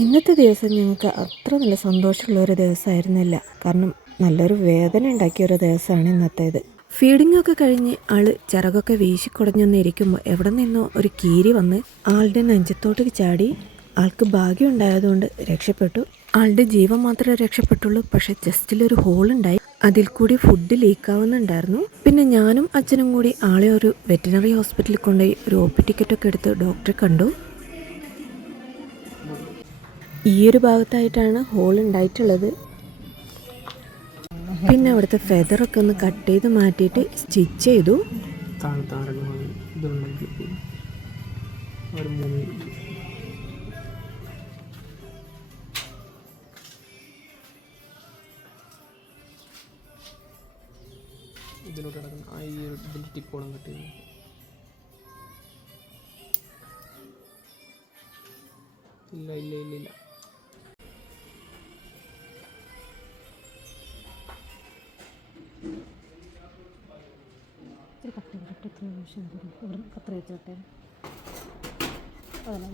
ഇന്നത്തെ ദിവസം ഞങ്ങൾക്ക് അത്ര നല്ല സന്തോഷമുള്ളൊരു ദിവസമായിരുന്നില്ല. കാരണം നല്ലൊരു വേദന ഉണ്ടാക്കിയൊരു ദിവസമാണ് ഇന്നത്തേത്. ഫീഡിംഗ് ഒക്കെ കഴിഞ്ഞ് ആള് ചിറകൊക്കെ വീശിക്കുടഞ്ഞൊന്നിരിക്കുമ്പോൾ എവിടെ നിന്നോ ഒരു കീരി വന്ന് ആളുടെ നെഞ്ചത്തോട്ട് ചാടി. ആൾക്ക് ഭാഗ്യം ഉണ്ടായതുകൊണ്ട് രക്ഷപ്പെട്ടു. ആളുടെ ജീവൻ മാത്രമേ രക്ഷപ്പെട്ടുള്ളൂ. പക്ഷെ ചെസ്റ്റിലൊരു ഹോളുണ്ടായി. അതിൽ കൂടി ഫുഡ് ലീക്കാവുന്നുണ്ടായിരുന്നു. പിന്നെ ഞാനും അച്ഛനും കൂടി ആളെ ഒരു വെറ്റിനറി ഹോസ്പിറ്റലിൽ കൊണ്ടുപോയി ഒരു OP ടിക്കറ്റൊക്കെ എടുത്ത് ഡോക്ടറെ കണ്ടു. ഈ ഒരു ഭാഗത്തായിട്ടാണ് ഹോൾ ഉണ്ടായിട്ടുള്ളത്. പിന്നെ അവിടുത്തെ ഫെദറൊക്കെ ഒന്ന് കട്ട് ചെയ്ത് മാറ്റിയിട്ട് സ്റ്റിച്ച് ചെയ്തു. ഇതിലോട്ട് കിടക്കുന്ന ആ ഈ ഇതിൻ്റെ ടിപ്പോളം കട്ട് ചെയ്തു. ഇല്ല ഇല്ല ഇല്ല ഇല്ല കത്ര വെച്ചോട്ടെ. അതല്ല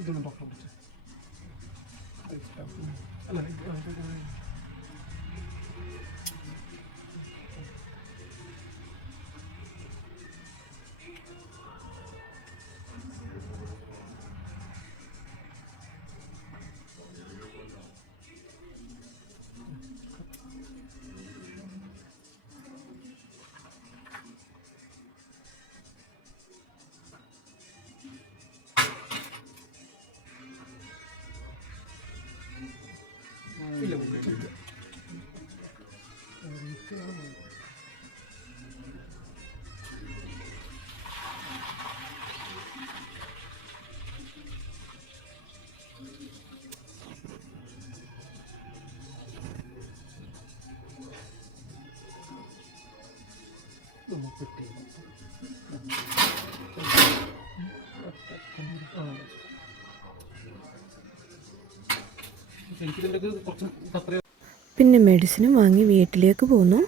ഇതൊന്നും ഡോക്ടറെ വിളിച്ചു അല്ല പിന്നെ മെഡിസിനും വാങ്ങി വീട്ടിലേക്ക് പോന്നു.